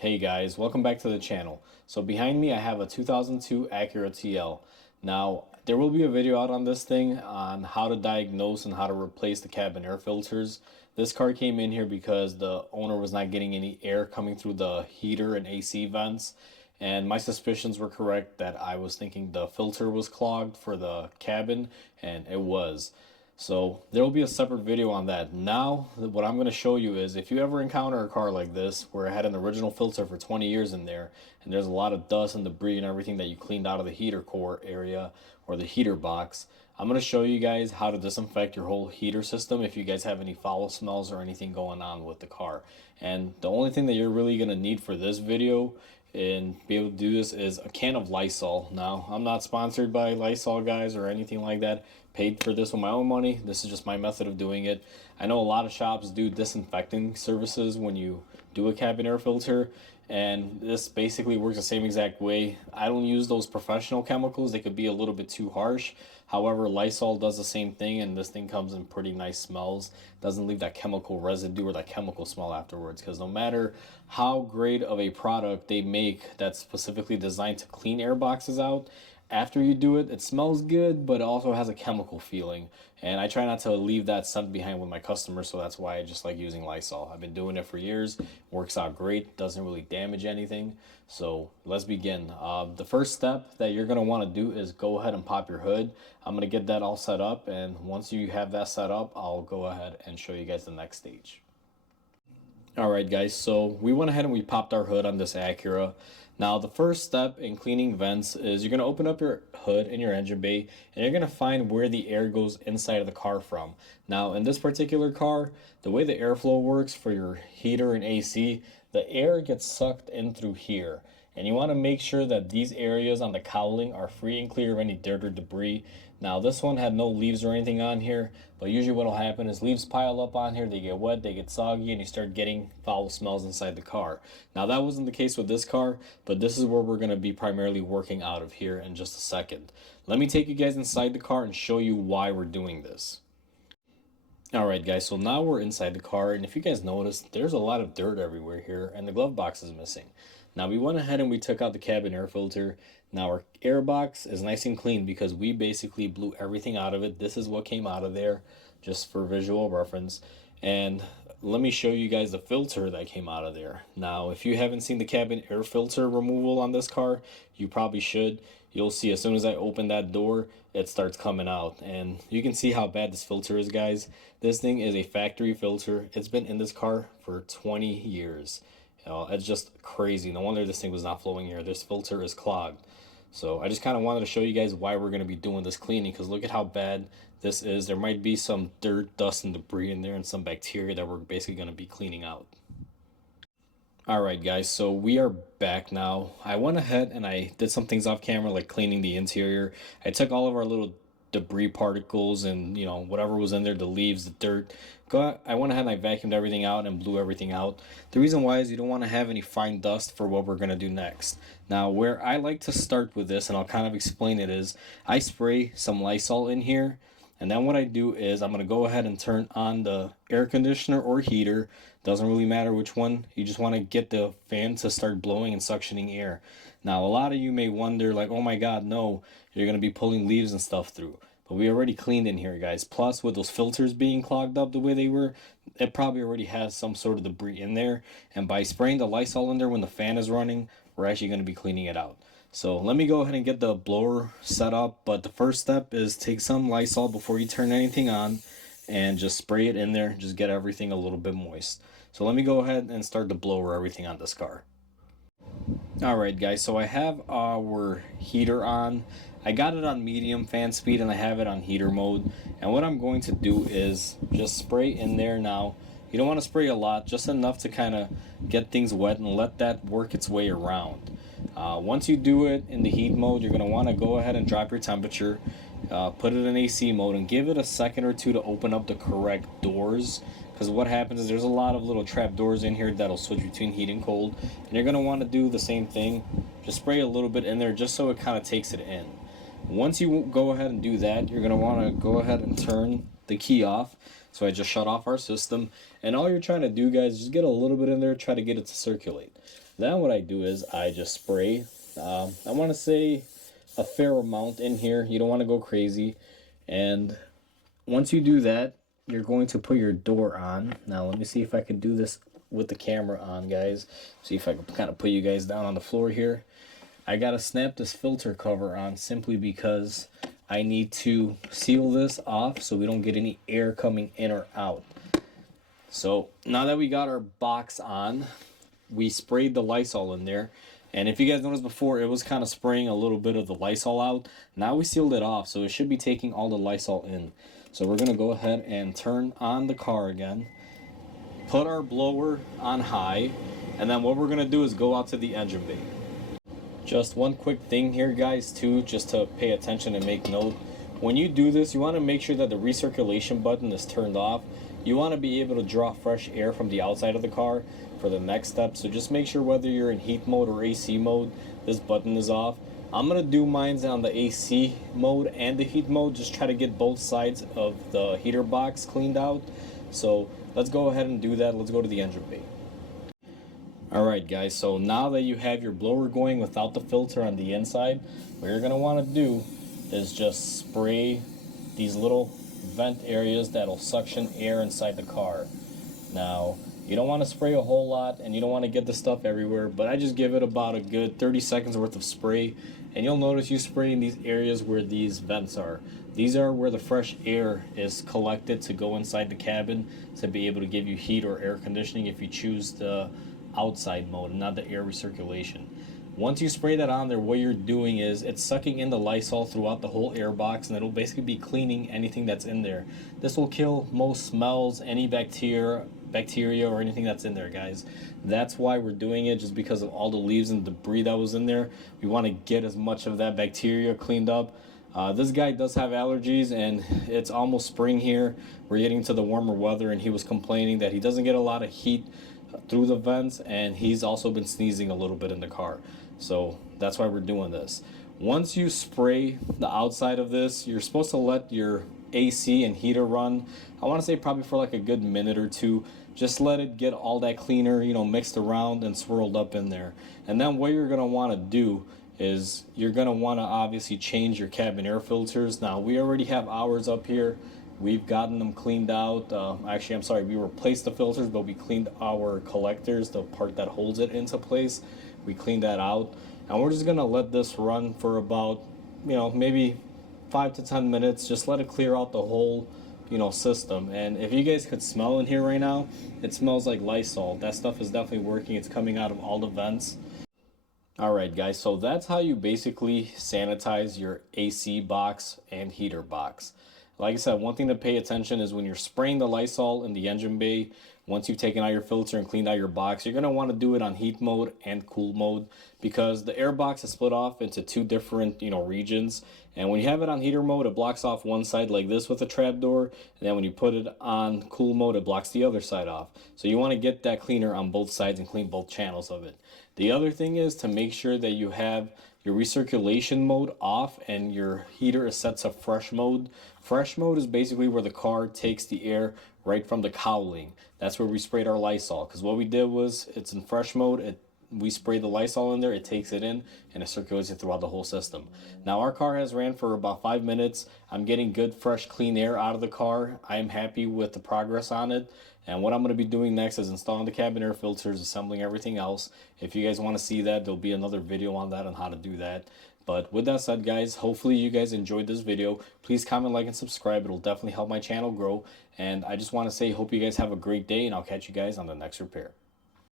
Hey guys, welcome back to the channel. So behind me I have a 2002 Acura TL. Now there will be a video out on this thing on how to diagnose and how to replace the cabin air filters. This car came in here because the owner was not getting any air coming through the heater and AC vents, and my suspicions were correct that I was thinking the filter was clogged for the cabin, and it was. So there will be a separate video on that. Now, what I'm going to show you is if you ever encounter a car like this where it had an original filter for 20 years in there and there's a lot of dust and debris and everything that you cleaned out of the heater core area or the heater box, I'm going to show you guys how to disinfect your whole heater system if you guys have any foul smells or anything going on with the car. And the only thing that you're really going to need for this video and be able to do this is a can of Lysol. Now, I'm not sponsored by Lysol, guys, or anything like that. Paid for this with my own money. This is just my method of doing it. I know a lot of shops do disinfecting services when you do a cabin air filter, and this basically works the same exact way. I don't use those professional chemicals. They could be a little bit too harsh. However, Lysol does the same thing, and this thing comes in pretty nice smells. Doesn't leave that chemical residue or that chemical smell afterwards, because no matter how great of a product they make that's specifically designed to clean air boxes out, after you do it, it smells good, but it also has a chemical feeling. And I try not to leave that scent behind with my customers, so that's why I just like using Lysol. I've been doing it for years, works out great, doesn't really damage anything. So let's begin. The first step that you're going to want to do is go ahead and pop your hood. I'm going to get that all set up, and once you have that set up, I'll go ahead and show you guys the next stage. Alright guys, so we went ahead and we popped our hood on this Acura. Now the first step in cleaning vents is you're going to open up your hood in your engine bay and you're going to find where the air goes inside of the car from. Now in this particular car, the way the airflow works for your heater and AC, the air gets sucked in through here. And you want to make sure that these areas on the cowling are free and clear of any dirt or debris. Now this one had no leaves or anything on here, but usually what will happen is leaves pile up on here, they get wet, they get soggy, and you start getting foul smells inside the car. Now that wasn't the case with this car, but this is where we're going to be primarily working out of here in just a second. Let me take you guys inside the car and show you why we're doing this. Alright guys, so now we're inside the car, and if you guys notice, there's a lot of dirt everywhere here, and the glove box is missing. Now we went ahead and we took out the cabin air filter. Now our air box is nice and clean because we basically blew everything out of it. This is what came out of there, just for visual reference. And let me show you guys the filter that came out of there. Now, if you haven't seen the cabin air filter removal on this car, you probably should. You'll see as soon as I open that door, it starts coming out. And you can see how bad this filter is, guys. This thing is a factory filter. It's been in this car for 20 years. It's just crazy. No wonder this thing was not flowing here. This filter is clogged. So I just kind of wanted to show you guys why we're going to be doing this cleaning, because look at how bad this is. There might be some dirt, dust, and debris in there and some bacteria that we're basically going to be cleaning out. Alright guys, so we are back now. I went ahead and I did some things off camera, like cleaning the interior. I took all of our little debris particles and whatever was in there, the leaves, the dirt. I went ahead and I vacuumed everything out and blew everything out. The reason why is you don't want to have any fine dust for what we're going to do next. Now where I like to start with this, and I'll kind of explain it, is I spray some Lysol in here, and then what I do is I'm going to go ahead and turn on the air conditioner or heater. Doesn't really matter which one. You just want to get the fan to start blowing and suctioning air. Now a lot of you may wonder, like, oh my god, no, you're going to be pulling leaves and stuff through. But we already cleaned in here, guys. Plus, with those filters being clogged up the way they were, it probably already has some sort of debris in there. And by spraying the Lysol in there when the fan is running, we're actually going to be cleaning it out. So let me go ahead and get the blower set up. But the first step is take some Lysol before you turn anything on and just spray it in there. Just get everything a little bit moist. So let me go ahead and start to blower everything on this car. Alright guys, so I have our heater on. I got it on medium fan speed and I have it on heater mode. And what I'm going to do is just spray in there now. You don't want to spray a lot, just enough to kind of get things wet and let that work its way around. Once you do it in the heat mode, you're going to want to go ahead and drop your temperature. Put it in AC mode and give it a second or two to open up the correct doors. Because what happens is there's a lot of little trap doors in here that'll switch between heat and cold. And you're going to want to do the same thing. Just spray a little bit in there just so it kind of takes it in. Once you go ahead and do that, you're going to want to go ahead and turn the key off. So I just shut off our system. And all you're trying to do, guys, is just get a little bit in there, try to get it to circulate. Then what I do is I just spray. I want to say a fair amount in here. You don't want to go crazy. And once you do that, you're going to put your door on. Now let me see if I can do this with the camera on, guys. See if I can kind of put you guys down on the floor here. I gotta snap this filter cover on simply because I need to seal this off so we don't get any air coming in or out. So now that we got our box on, we sprayed the Lysol in there. And if you guys noticed before, it was kind of spraying a little bit of the Lysol out. Now we sealed it off, so it should be taking all the Lysol in. So we're going to go ahead and turn on the car again. Put our blower on high. And then what we're going to do is go out to the engine bay. Just one quick thing here, guys, too, just to pay attention and make note. When you do this, you want to make sure that the recirculation button is turned off. You want to be able to draw fresh air from the outside of the car for the next step. So just make sure whether you're in heat mode or AC mode, this button is off. I'm going to do mine on the AC mode and the heat mode. Just try to get both sides of the heater box cleaned out. So let's go ahead and do that. Let's go to the engine bay. Alright guys, so now that you have your blower going without the filter on the inside, what you're going to want to do is just spray these little vent areas that'll suction air inside the car. Now, you don't want to spray a whole lot and you don't want to get the stuff everywhere, but I just give it about a good 30 seconds worth of spray, and you'll notice you spray in these areas where these vents are. These are where the fresh air is collected to go inside the cabin to be able to give you heat or air conditioning if you choose the outside mode and not the air recirculation. Once you spray that on there, what you're doing is it's sucking in the Lysol throughout the whole air box, and it'll basically be cleaning anything that's in there. This will kill most smells, any bacteria or anything that's in there, guys. That's why we're doing it, just because of all the leaves and debris that was in there. We want to get as much of that bacteria cleaned up. This guy does have allergies, and it's almost spring here. We're getting to the warmer weather, and he was complaining that he doesn't get a lot of heat through the vents, and he's also been sneezing a little bit in the car. So that's why we're doing this. Once you spray the outside of this, you're supposed to let your AC and heater run. I want to say probably for like a good minute or two. Just let it get all that cleaner, mixed around and swirled up in there. And then what you're going to want to do is you're going to want to obviously change your cabin air filters. Now, we already have ours up here. We've gotten them cleaned out. Actually, I'm sorry, we replaced the filters, but we cleaned our collectors, the part that holds it into place. We cleaned that out. And we're just going to let this run for about, maybe 5 to 10 minutes. Just let it clear out the whole, system. And if you guys could smell in here right now, it smells like Lysol. That stuff is definitely working. It's coming out of all the vents. Alright guys, so that's how you basically sanitize your AC box and heater box. Like I said, one thing to pay attention is when you're spraying the Lysol in the engine bay, once you've taken out your filter and cleaned out your box, you're going to want to do it on heat mode and cool mode, because the air box is split off into two different, regions. And when you have it on heater mode, it blocks off one side like this with a trap door. And then when you put it on cool mode, it blocks the other side off. So you want to get that cleaner on both sides and clean both channels of it. The other thing is to make sure that you have your recirculation mode off and your heater is set to fresh mode. Fresh mode is basically where the car takes the air right from the cowling. That's where we sprayed our Lysol, because what we did was it's in fresh mode. We spray the Lysol in there, it takes it in, and it circulates it throughout the whole system. Now our car has ran for about 5 minutes. I'm getting good, fresh, clean air out of the car. I am happy with the progress on it. And what I'm going to be doing next is installing the cabin air filters, assembling everything else. If you guys want to see that, there'll be another video on that, on how to do that. But with that said, guys, hopefully you guys enjoyed this video. Please comment, like, and subscribe. It'll definitely help my channel grow. And I just want to say, hope you guys have a great day, and I'll catch you guys on the next repair.